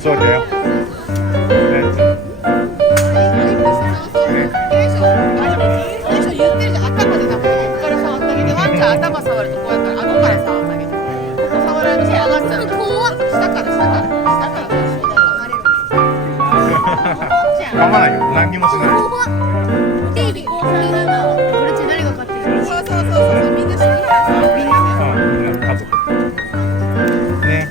お座りだよ。頭触るとこうやったら顎から触ってあげて、ここ触られて上がっちゃう。下から噛まないよ。何にもしない。テレビこれって誰が買ってるの？そうみんな好き。みんな家族ね。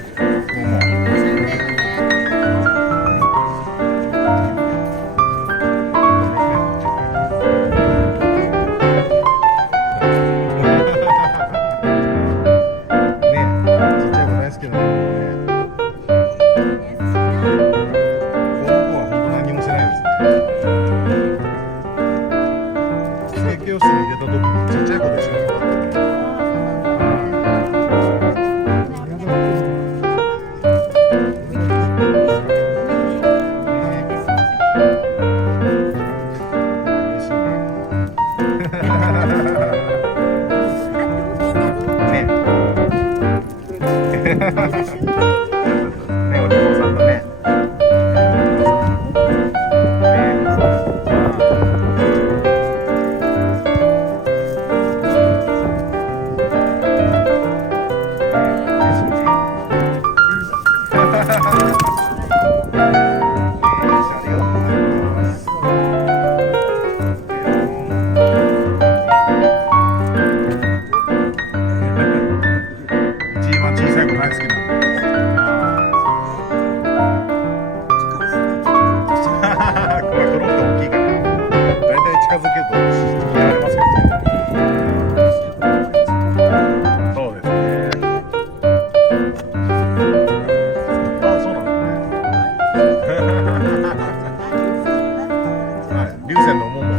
竜泉のもも。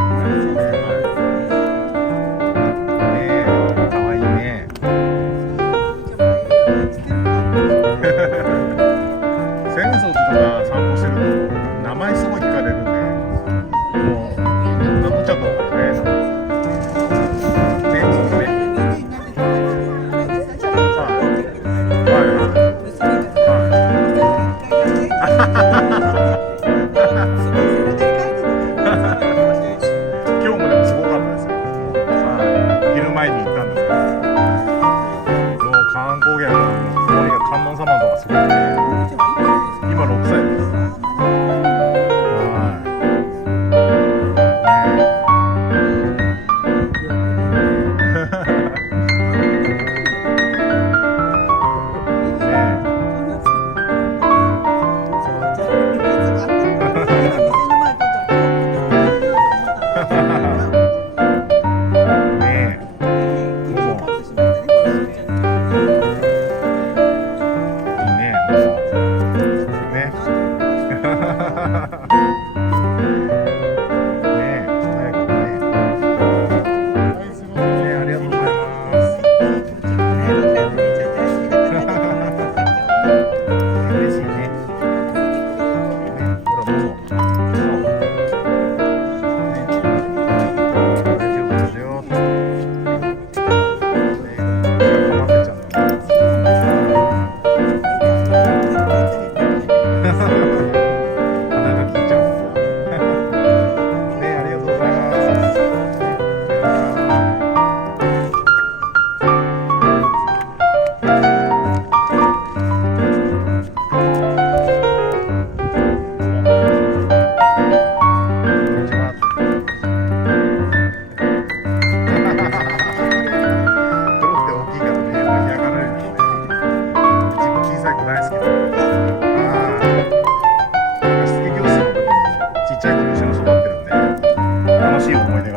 かわいいね。浅草寺とか散歩してると名前すごい聞かれるんで、もう名乗っちゃった方が早いな。ね、そうね。今日もでもすごかったですよ。昼前に行ったんですけど、もう観光客の通りが観音様とかすごくて、今6歳です。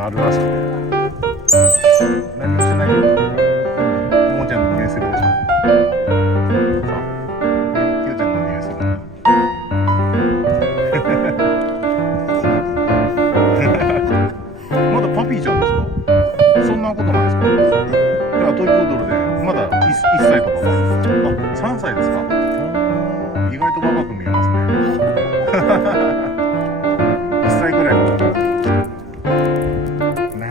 あるらしくて、何もしないよ。ももちゃんの匂いするでしょ。さあ、きゅうちゃんの匂いするな。まだパピーちゃんですか？そんなことないですか？じゃあトイプードルでまだ 1歳とかは、あ、3歳ですか？意外と若く見えますね。1歳ぐらいの。ね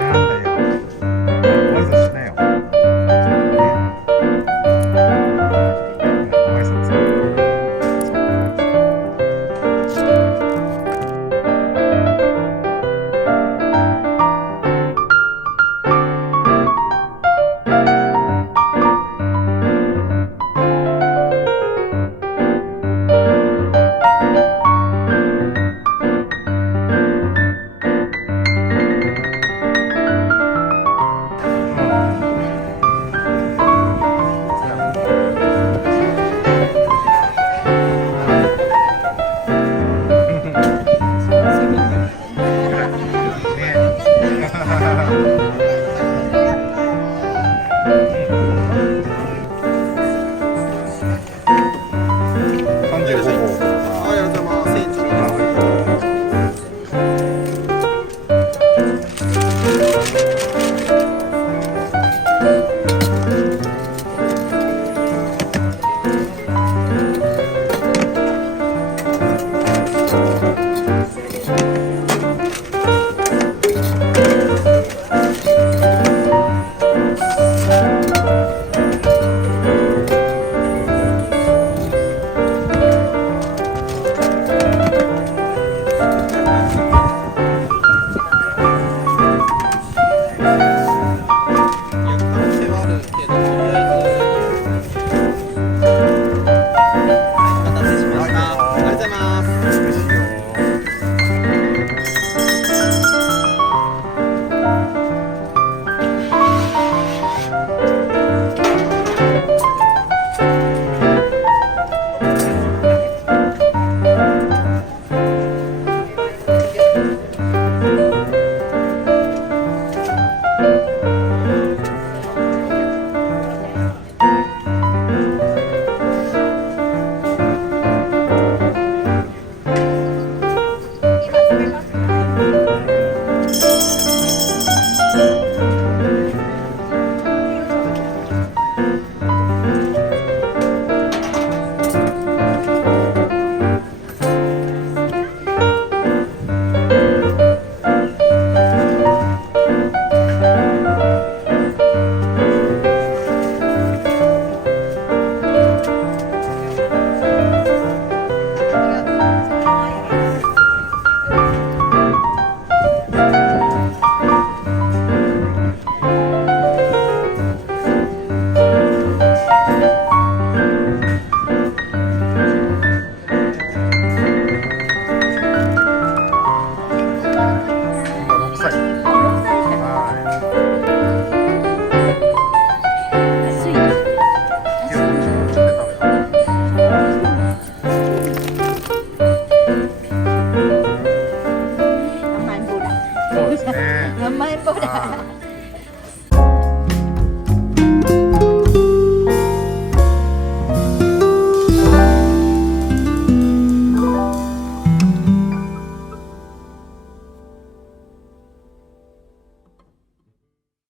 ですね。何万円分ぐらい。あ